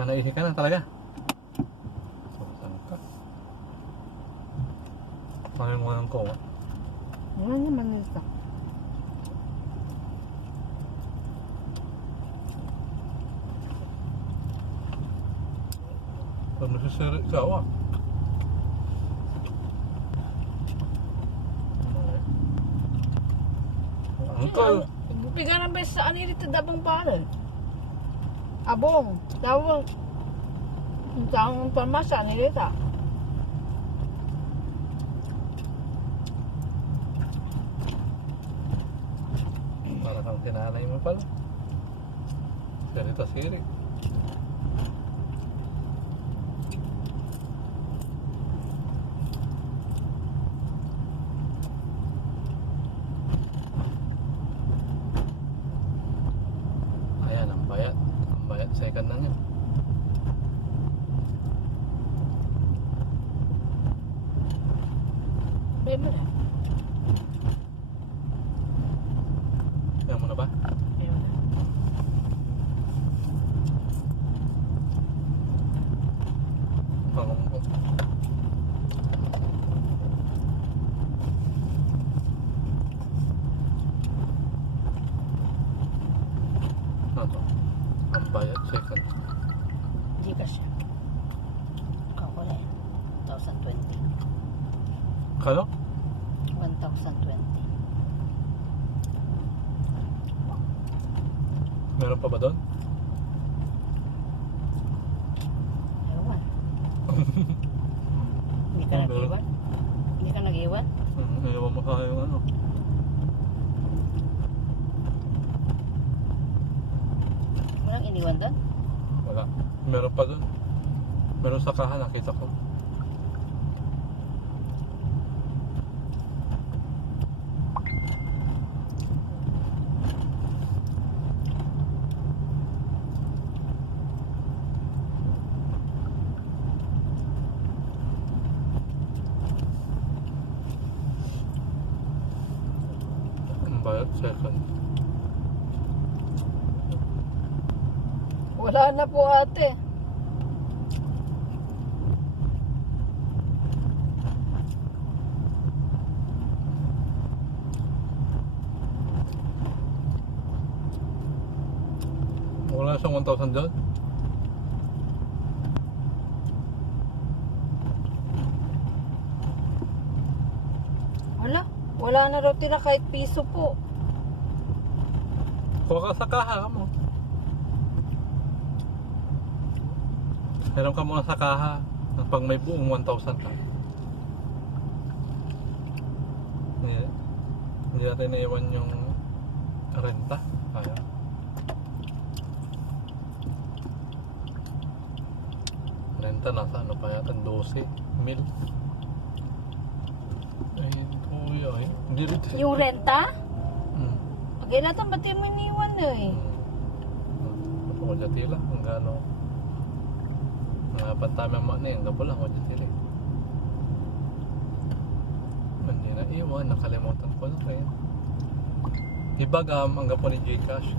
Naisip ka na talaga? Saan ka? Pangingunan ko. Wala naman nito. Pag nasisirit ka, wah. Uncle! Piganan ba sa anilito dabang paran? Abong. Tawag. Ang pamasa anilita. Para kang tinanay mo pala. Ganito sirik. Ayan, ang bayat. Ang bayat, second na niya. Bay mo na. Kaya mo na ba? Bay mo na. Pangong ko. Ano? Ang bayat, second. Hindi ka siya. Ako na yan. 1,020. Kano? 1,020. Meron pa ba doon? Ewan. Hindi ka nag-iwan? Hindi ka nag-iwan? Ewan mo sa yung ano. Walang iniwan doon? Wala. Meron pa doon. Meron sa kaha, nakita ko. Ang bayad, second. Wala na po ate. Wala siyang 1,000 dyan? Wala na raw tira kahit piso po. Kuha ka sa kaha mo. Meron ka muna sa kaha. Pag may buong 1,000 ka. Hindi natin naiwan yung renta. Kaya. Renta nasa ano pa yata 12 mil. Ay, kuya eh. Hindi rin. Yung renta? Okay na itong ba't mo iniwan eh? Ako ko dyan tila. Ang gano. Mga pantami ang mga hanggang pala ako dyan tila. Hindi na iwan. Nakalimutan ko na rin. Ibagam hanggang po ni Gcash.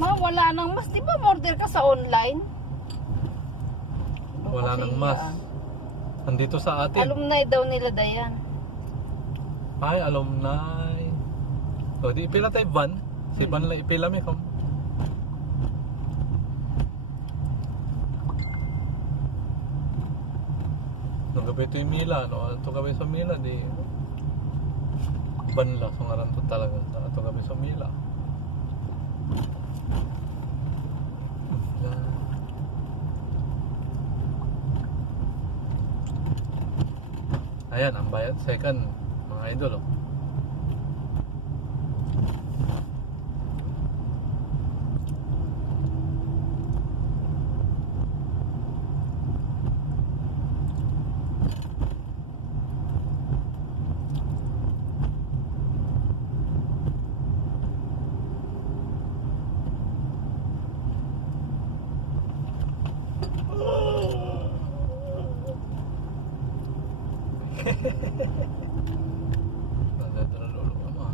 Ma, wala nang mas. Di ba order ka sa online? Wala nang mas. Nandito sa atin. Alumni daw nila Dayan. Ay, alumni. So, di ipila tayo van. Si van lang ipila may kam. Nung gabi ito yung Mila, no? Ito gabi sa Mila, di van lang. So, ngaran to talaga. Ito gabi sa Mila. Ayan, ang bayad. Second, mga idol, oh. Nandito na lolo ka mo.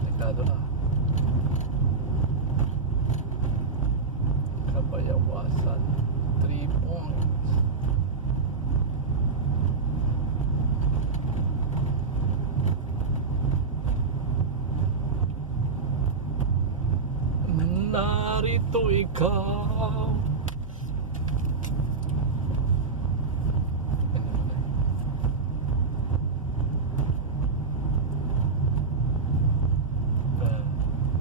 Delikado na. Kabayawasan. 3 points. Narito ikaw.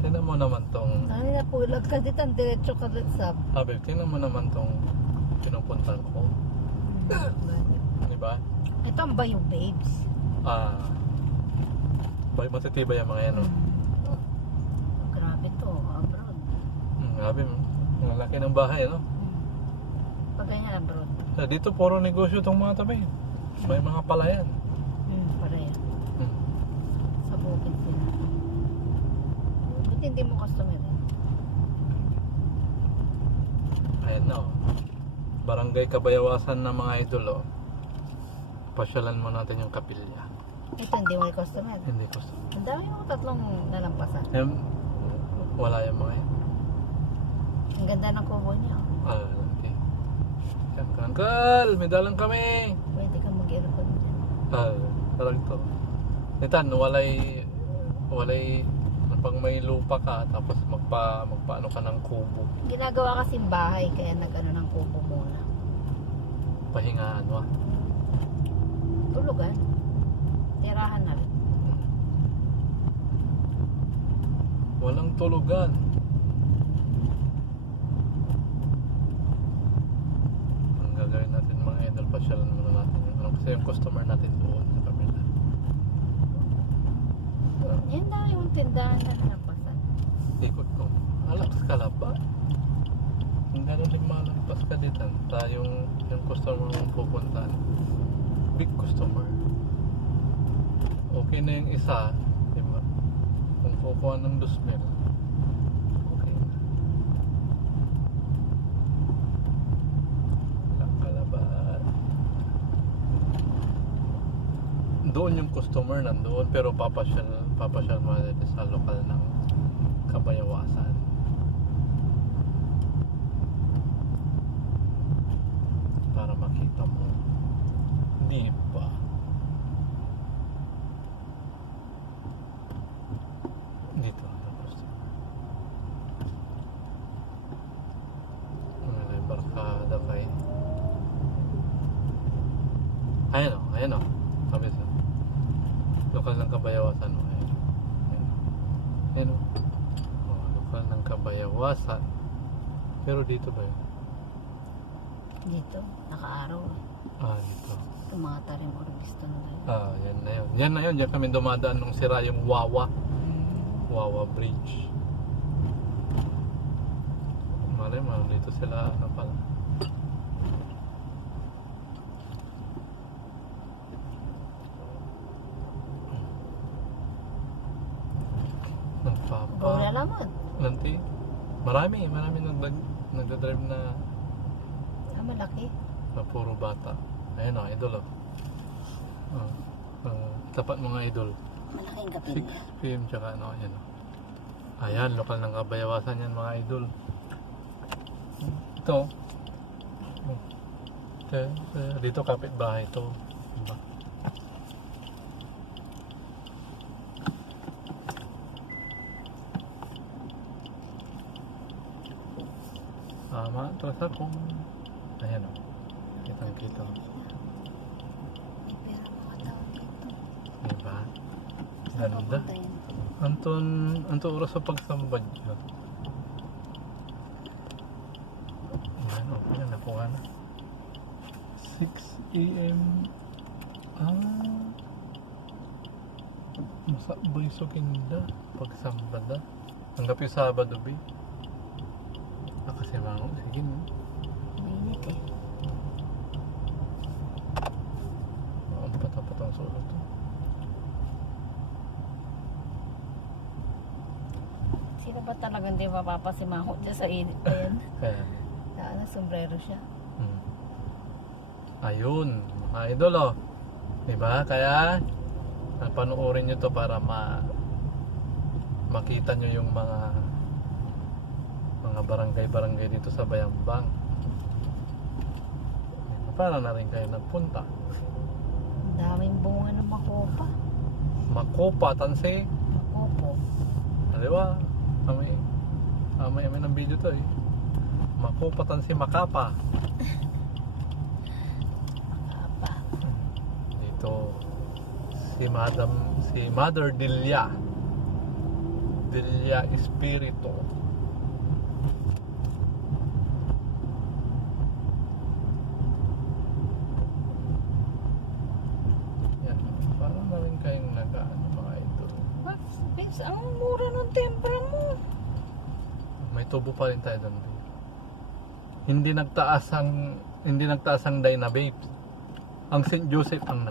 Tingnan mo naman tong Nani na pulag ka dito, ang diretso ka dito sa... Abel, tingnan mo naman tong pinupuntan ko. Di ba? Ito ang Bayou Babes. Matitibay ang mga yan, no? Grabe to, abroad. Grabe, ang laki ng bahay, no? Pag ganyan abroad. Dito puro negosyo tong mga tabi. May mga palayan. Para yan. Hmm. Sa bukid sila. Ba't hindi mo customer eh? Ayan na, oh. Barangay Kabayawasan na mga idol, oh. Pasyalan mo natin yung kapilya. Ito hindi mo customer. Hindi ko sa... Ang dami mo tatlong nalampasan. Wala yung mga yan. Ang ganda ng kubo niya. Okay. Uncle, may dalang kami. Pwede kang mag-aircon dyan. Tarang to. Nitan, walay pag may lupa ka, tapos magpaano ka ng kubo. Ginagawa kasing bahay, kaya nag-ano ng kubo muna. Pahingaan, wa. Tulugan. Tirahan na rin. Walang tulugan. Ang gagawin natin mga idol, pasyalan muna natin yung ano, kasi yung customer natin doon sa kabila. Yan na yung tindahan na nalampasan. Ikot ko. Alaps ka lang ba? Hindi na rin malagpas ka dito. Yung customer mong pupuntahan. Big customer. Okay na yung isa. Diba? Kung kukuha ng 2,000. Okay na. Walang kalaban. Doon yung customer nandoon, pero papasyal mo natin sa lokal ng Kabayawasan. Para makita mo. Di ba? Dito tapos. May barkada kay. Ayan o. Sabi sa lokal ng Kabayawasan mo. Ayan o. Lokal ng Kabayawasan. Pero dito ba yun? Dito, naka-araw. Dito. Ito mga tarim orbisto na yun. Yan na yun. Yan na yun. Diyan kami dumadaan nung sira yung Wawa Bridge. Malay mo, dito sila ano pala. Wala lamon. Nanti. Marami nagdadrive na Malaki. puro bata. Ayun o, idol o. Tapat mga idol. Malaking gabi 6 niya. PM tsaka ano, ayan o. Ayan, lokal ng Kabayawasan yan mga idol. Ito. Dito kapitbahay ito. Diba? Terus ako. Ayan o. Kitang-kita. Pero mga tao dito. Diba? Saan Ganda. papunta yun? Anto oras sa pagsambad niya. Ayan o. Ayan, nakuha na. 6 AM. Masabay so kinda. Pagsambad ah. Hanggang yung Sabado ba? Kasi mango. Sige mo. Mainit eh. Ang patapat ang solo to. Sino ba talagang di mapapasimangot dyan sa init na yan? Kaya. Saan sombrero siya? Ayun. Mga idol oh. Diba? Kaya panoorin nyo to para makita nyo yung mga barangay-barangay dito sa Bayambang. Paano na rin kayo nagpunta? Ang daming bunga ng makopa. Makopa, tansi. Makopo. Di ba? Amay ng video to eh. Makopa, tansi, makapa. Makapa. Dito si Mother Delia Espiritu. Yan, parang na rin kayong nag-ano mga idol. Vince, ang mura ng tempra mo. May tubo pa rin tayo doon. Hindi nagtaas ang Dyna Babes. Ang St. Joseph ang